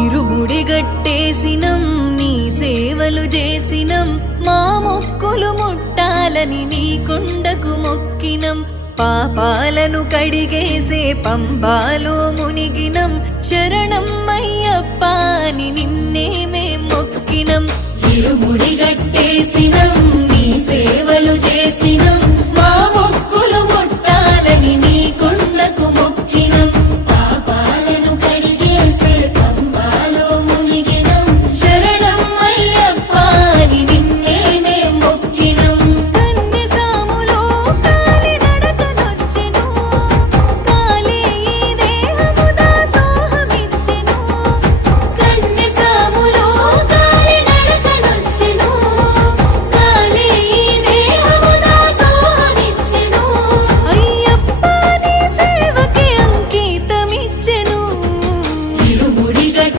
ఇరుముడి గట్టేసినం నీ సేవలు చేసినం మా మొక్కులు ముట్టాలని నీ కొండకు మొక్కినం పాపాలను కడిగేసే పంబాలో మునిగినం శరణం అయ్యప్ప అని నిన్నే మేం మొక్కినం ఇరుముడి గట్టేసినం